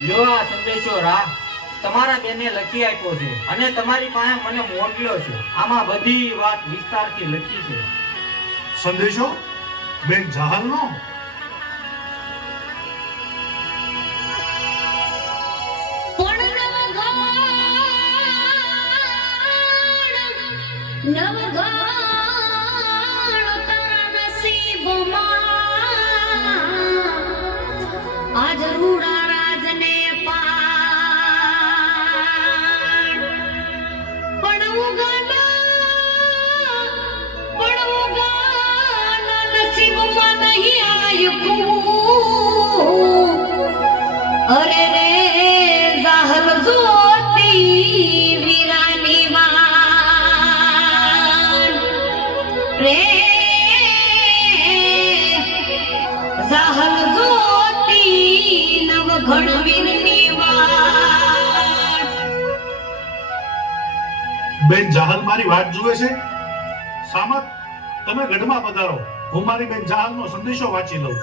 લ્યો આ સંદેશો રા તમારા બેને લખી આપ્યો છે અને તમારી પાસે મને મોકલ્યો છે. આમાં બધી વાત વિસ્તારથી લખી છે. સંદેશો? બેન જહાલનો? નવગાણ અરે રે, જાહલ બેન, જહાલ મારી વાત જુએ છે? સામત, તમે ગઢમાં પધારો. હું મારી બેન જહાલનો સંદેશો વાંચી લઉં.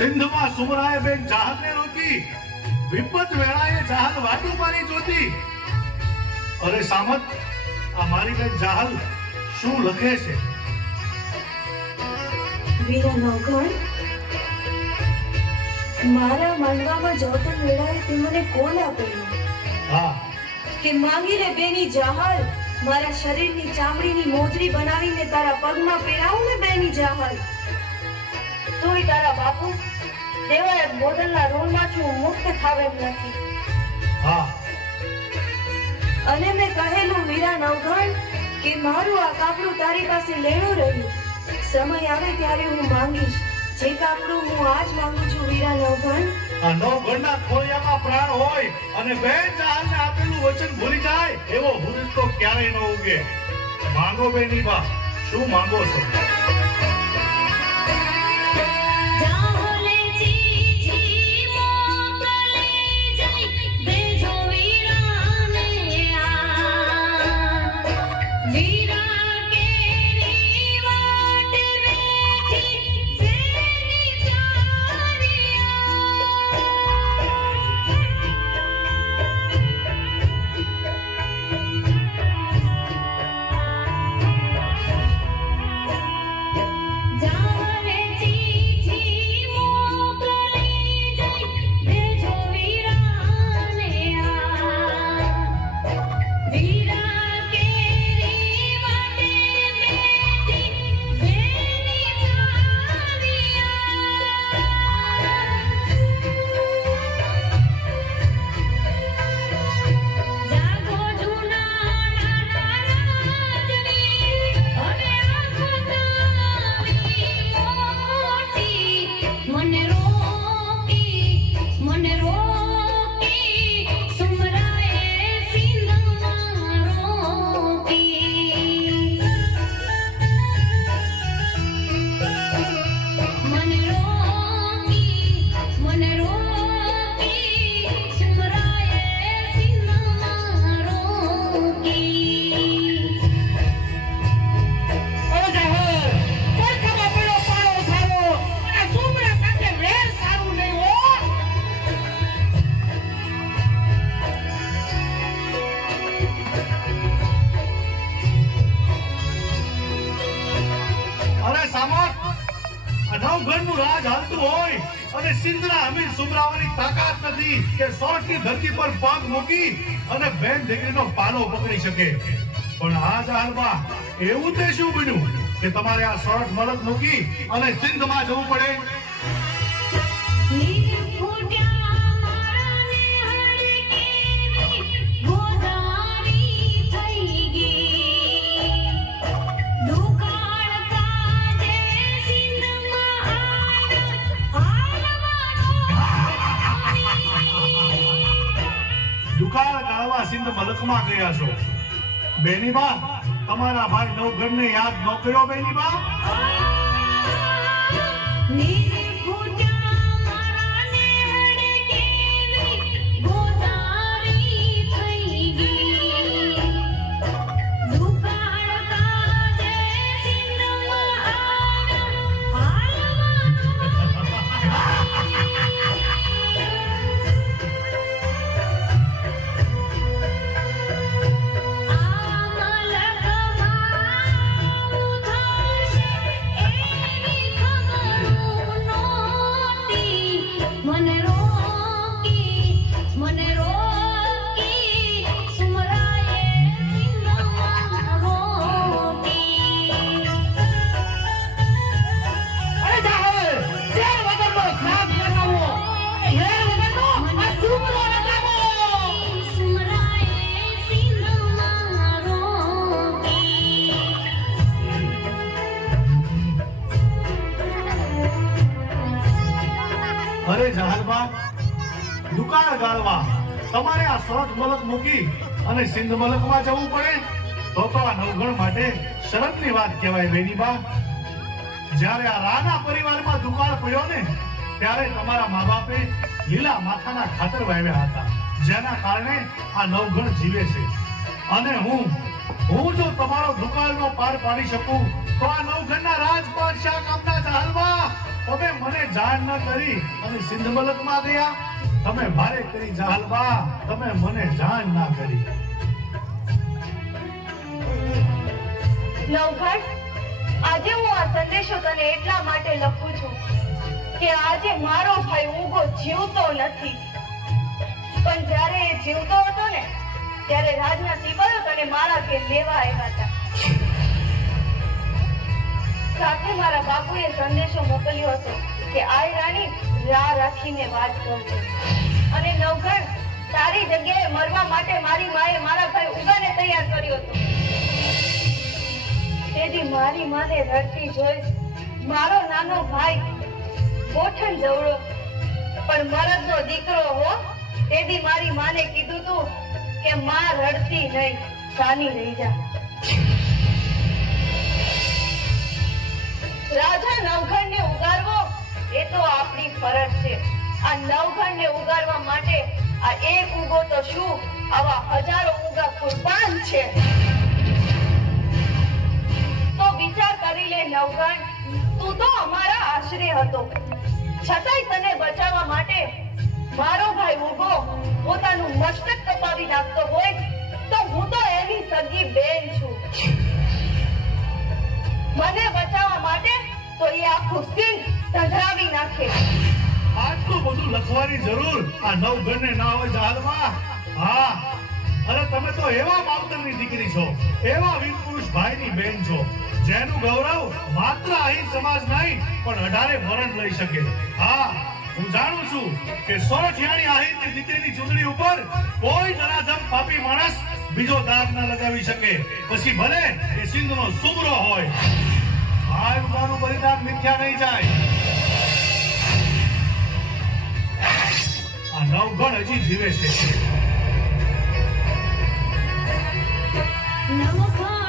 સિંધમાં સુમરાએ બેન જહાલને રોકી. વિપત વેળાએ જહાલ વાટું મારી જોતી. અરે સામત આ મારી બેન જહાલ શું લખે છે? વીરા નવઘણ મારા માંડવામાં જોતન વેળાએ તે મને કોલ આપેલું? હા. કે માંગીને બેની જહાલ મારા શરીરની ચામડીની મોજડી બનાવીને તારા પગમાં પહેરાવું ને બેની જહાલ? તોય તારા બાપુ દેવાય બોટલના રોલમાંથી હું મુક્ત થાવ એમ નથી. હા. અને મેં કહેલું વીરા નવઘણ કે મારું આ કાપડું તારી પાસે લેણું રહ્યું. સમય આવે ત્યારે હું માંગીશ. જે કાપડું હું આજ માંગુ છું વીરા નવઘણ. આ નવઘણના ખોળિયામાં પ્રાણ હોય અને બે જહાલને આપેલું વચન ભૂલી જાય એવો હુરસ તો ક્યારેય ન ઉગે. માંગો બેની બા શું માંગો છો? હોય અને સિંધના અમીર સુમરાવાની તાકાત નથી કે સોરઠની ધરતી પર પગ મૂકી અને બેન દીકરીનો પાલો પકડી શકે. પણ આ હાલમાં એવું તે શું બન્યું કે તમારે આ સોરઠ મલક મૂકી અને સિંધમાં જવું પડે? ગયા છો બેની બા તમારા ભાઈ નવઘણને યાદ ન કર્યો બેની બા અરે જહાલવા દુકાળ ગાળવા. તમારે આ સોરઠ મલક મૂકી અને સિંધ મલકમાં જવું પડે તો તો આ નવગણ માટે શરતની વાત કહેવાય બેની બા. જ્યારે આ રાના પરિવારમાં દુકાળ પડ્યો ને, ત્યારે તમારા મા બાપે લીલા માથાના ખાતર વાવ્યા હતા, જેના કારણે આ નવગણ જીવે છે. અને હું હું જો તમારો દુકાળનો પાર પાડી શકું, તો આ નવગણના રાજપાટ શા કામના જહાલમાં તમે મને જાણ ન કરી અને સિંધ મલકમાં ગયા તમે મારે કરી જહાલબા તમે મને જાણ ના કરી. નવઘણ આજે હું આ સંદેશો તને એટલા માટે લખું છું કે આજે મારો ભાઈ ઊંઘો જીવતો નથી. પણ જ્યારે એ જીવતો હતો ને, ત્યારે રાજના સિપાહીઓ તને મારા ઘેર લેવા આવ્યા હતા. સાથે મારા બાપુએ સંદેશો મોકલ્યો હતો કે આય રાણી રાહ રાખીને વાત કરજો અને નવઘણ સારી જગ્યાએ મરવા માટે મારી માએ મારા ભાઈ ઉગાને તૈયાર કર્યો હતો. તેથી મારી માને રડતી જોઈ મારો નાનો ભાઈ ગોઠણ જવડો. પણ મરદનો દીકરો હો, તેથી મારી માને કીધું તું કે માં રડતી નહીં, સાની રહી જા. ફરજ છે. આ નવઘણને ઉગાડવા માટે આ એક ઉગો તો શું? આવા હજારો ઉગા કુરબાન છે. તો વિચાર કરી લે નવઘણ, તું તો અમારા આશરે હતો. છતાંય તને બચાવવા માટે મારો ભાઈ ઉગો પોતાનું મસ્તક કપાવી નાખતો હોય તો હું તો એની સગી બેન છું. મને બચાવવા માટે તો એ આખું સિંહ સંધરાવી નાખે. આટલું બધું લખવાની જરૂર? આ નવગણને ના હોય જહાલમાં હા. અરે તમે તો એવા માવતરની દીકરી છો. એવા વીર ભાઈની બેન છો. જેનું ગૌરવ માત્ર અહીં સમાજ નહીં, પણ અઢારે વરણ લઈ શકે. હા, હું જાણું છું કે સોરઠિયાણી આહિરની દીકરીની ચૂંટણી ઉપર કોઈ જરાધમ પાપી માણસ બીજો દાગ ન લગાવી શકે. પછી ભલે એ સિંધનો સુમરો હોય. ઉદાનું બલિદાન મિથ્યા નહીં જાય. આ નવગણ હજી જીવે છે. નવખણ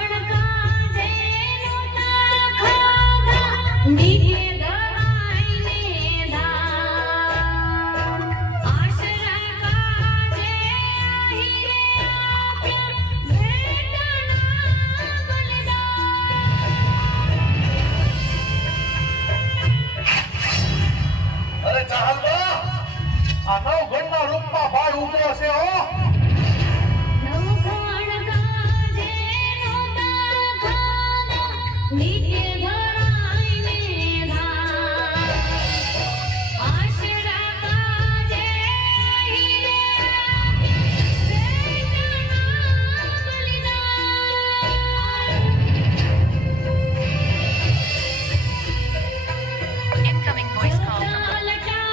Lead